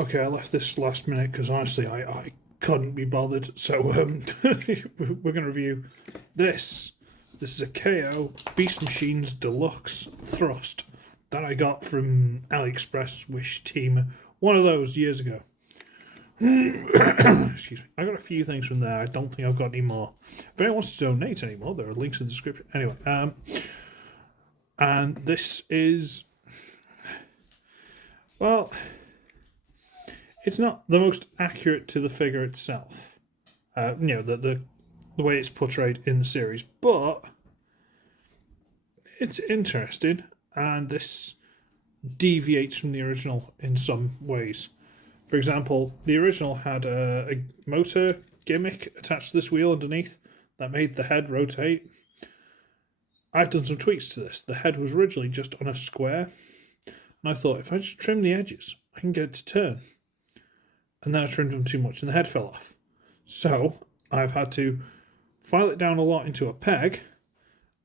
Okay, I left this last minute because honestly I couldn't be bothered. So we're going to review this. This is a KO Beast Machines Deluxe Thrust that I got from AliExpress Wish Team. One of those years ago. Excuse me. I got a few things from there. I don't think I've got any more. If anyone wants to donate any more, there are links in the description. Anyway, and this is, well, it's not the most accurate to the figure itself. The way it's portrayed in the series, but it's interesting, and this deviates from the original in some ways. For example, the original had a motor gimmick attached to this wheel underneath that made the head rotate. I've done some tweaks to this. The head was originally just on a square, and I thought if I just trim the edges, I can get it to turn. And then I trimmed them too much and the head fell off. So I've had to file it down a lot into a peg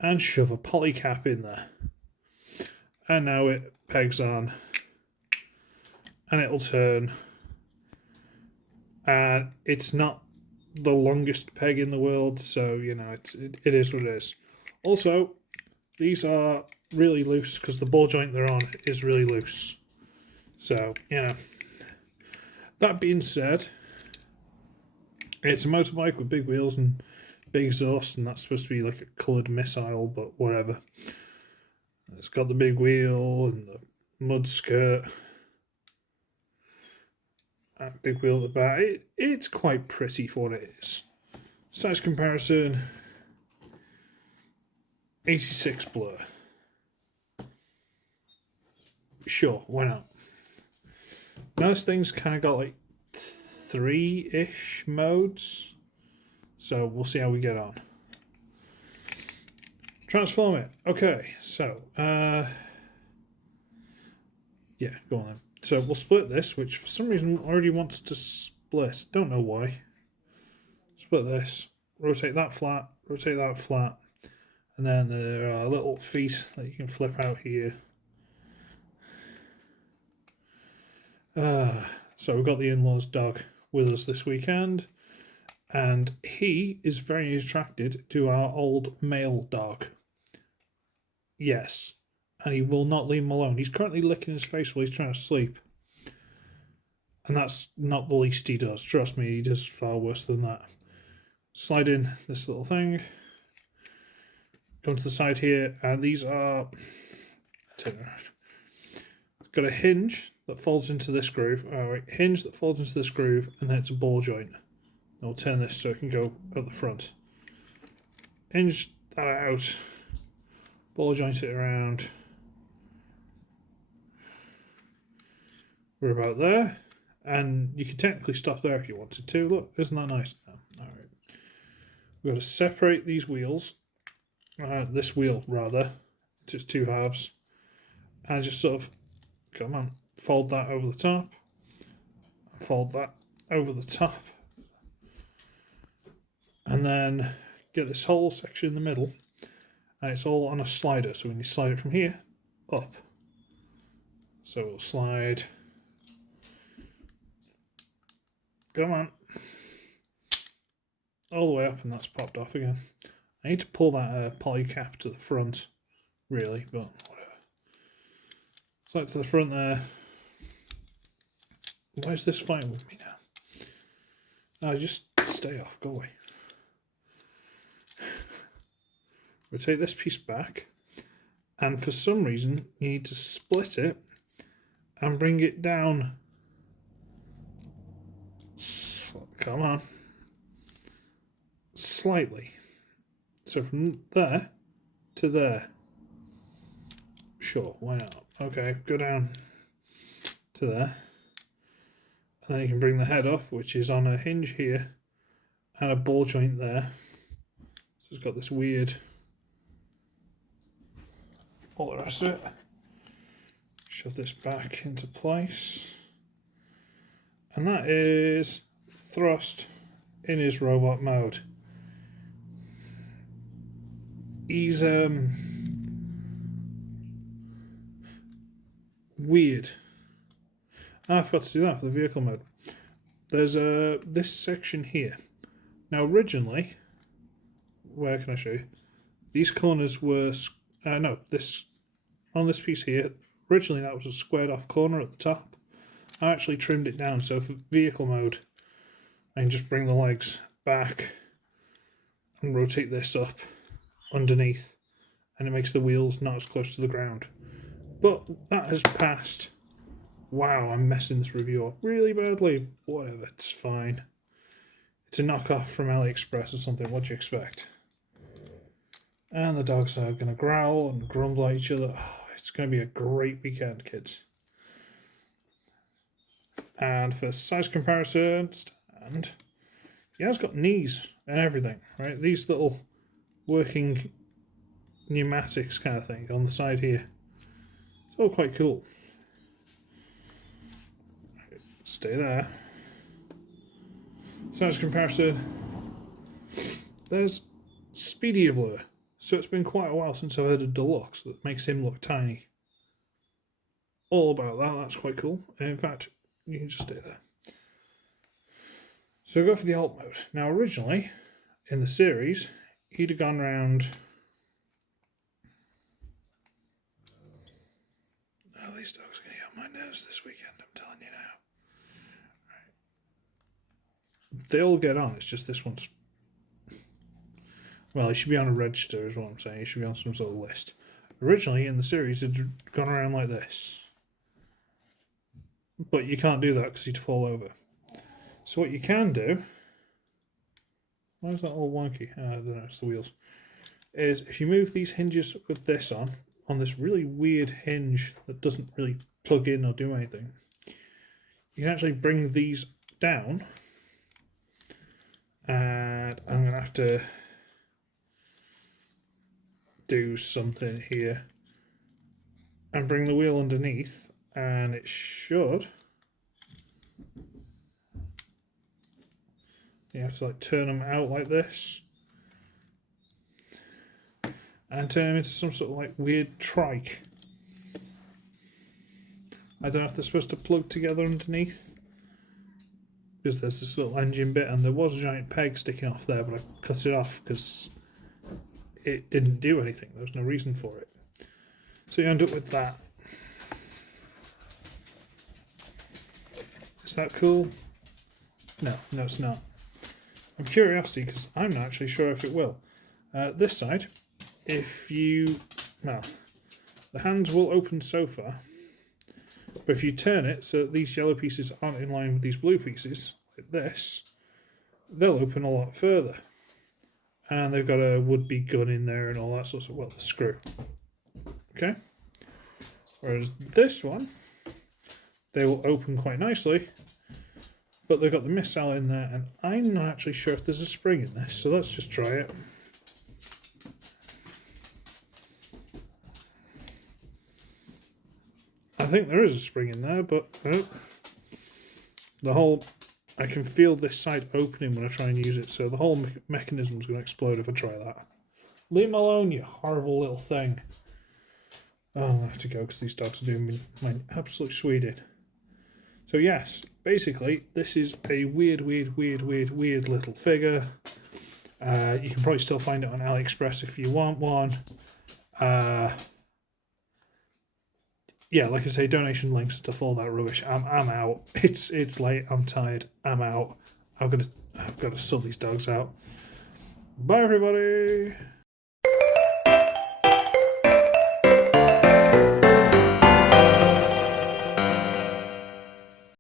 and shove a poly cap in there. And now it pegs on and it'll turn. And it's not the longest peg in the world, so it is what it is. Also, these are really loose because the ball joint they're on is really loose. So, that being said, it's a motorbike with big wheels and big exhaust, and that's supposed to be like a coloured missile, but whatever. It's got the big wheel and the mud skirt. And big wheel at the back. It's quite pretty for what it is. Size comparison, 86 blur. Sure, why not? Now this thing's kind of got like 3-ish modes, so we'll see how we get on. Transform it. Okay, so yeah, go on then. So we'll split this, which for some reason already wants to split. Don't know why. Split this. Rotate that flat. Rotate that flat. And then there are little feet that you can flip out here. So we've got the in-laws dog with us this weekend, and he is very attracted to our old male dog. Yes, and he will not leave him alone. He's currently licking his face while he's trying to sleep, and that's not the least he does. Trust me, he does far worse than that. Slide in this little thing, come to the side here, and these are, it's got a hinge that folds into this groove. Hinge that folds into this groove, and then it's a ball joint. I'll turn this so it can go at the front. Hinge that out, ball joint it around. We're about there, and you can technically stop there if you wanted to. Look, isn't that nice? No. All right, we've got to separate these wheels. This wheel rather, into two halves, and just sort of fold that over the top, fold that over the top, and then get this whole section in the middle, and it's all on a slider, so when you slide it from here up, so it'll slide, all the way up, and that's popped off again. I need to pull that poly cap to the front, really, but whatever. Slide to the front there. Why is this fighting with me now? No, just stay off, go away. Rotate this piece back, and for some reason you need to split it and bring it down. Come on. Slightly. So from there to there. Sure, why not? Okay, go down to there. And then you can bring the head off, which is on a hinge here, and a ball joint there. So it's got this weird, all the rest of it. Shove this back into place. And that is Thrust in his robot mode. He's weird. I forgot to do that for the vehicle mode. There's this section here. Now originally, where can I show you? These corners were no, this on this piece here. Originally that was a squared off corner at the top. I actually trimmed it down, so for vehicle mode I can just bring the legs back and rotate this up underneath, and it makes the wheels not as close to the ground. But that has passed. Wow, I'm messing this review up really badly. Whatever, it's fine. It's a knockoff from AliExpress or something. What do you expect? And the dogs are going to growl and grumble at each other. Oh, it's going to be a great weekend, kids. And for size comparison, stand. Yeah, it's got knees and everything, right? These little working pneumatics kind of thing on the side here. It's all quite cool. Stay there. Size comparison. There's Speedy Blur. So it's been quite a while since I've had a Deluxe that makes him look tiny. All about that, that's quite cool. In fact, you can just stay there. So go for the alt mode. Now originally, in the series, he'd have gone round... Oh, these dogs are going to get on my nerves this weekend, I'm telling you now. Right. They all get on, it's just this one's... Well, he should be on a register is what I'm saying. He should be on some sort of list. Originally, in the series, it had gone around like this. But you can't do that because he'd fall over. So what you can do... Why is that all wonky? I don't know, it's the wheels. Is if you move these hinges with this on this really weird hinge that doesn't really plug in or do anything, you can actually bring these down. And I'm going to have to do something here and bring the wheel underneath, and it should... You have to like turn them out like this and turn them into some sort of like weird trike. I don't know if they're supposed to plug together underneath, because there's this little engine bit and there was a giant peg sticking off there, but I cut it off because it didn't do anything. There was no reason for it. So you end up with that. Is that cool? No, it's not. I'm curiosity because I'm not actually sure if it will. This side, if you... Well, the hands will open so far, but if you turn it so that these yellow pieces aren't in line with these blue pieces, like this, they'll open a lot further. And they've got a would-be gun in there and all that sort of... Well, the screw. Okay? Whereas this one, they will open quite nicely, but they've got the missile in there, and I'm not actually sure if there's a spring in this, so let's just try it. I think there is a spring in there, but the whole... I can feel this side opening when I try and use it, so the whole mechanism's going to explode if I try that. Leave me alone, you horrible little thing. Oh, I'm going to have to go because these dogs are doing me my absolute Sweden. So yes, basically, this is a weird little figure. You can probably still find it on AliExpress if you want one. Yeah, like I say, donation links and stuff, all that rubbish. I'm out. It's late. I'm tired. I'm out. I've got to sort these dogs out. Bye, everybody.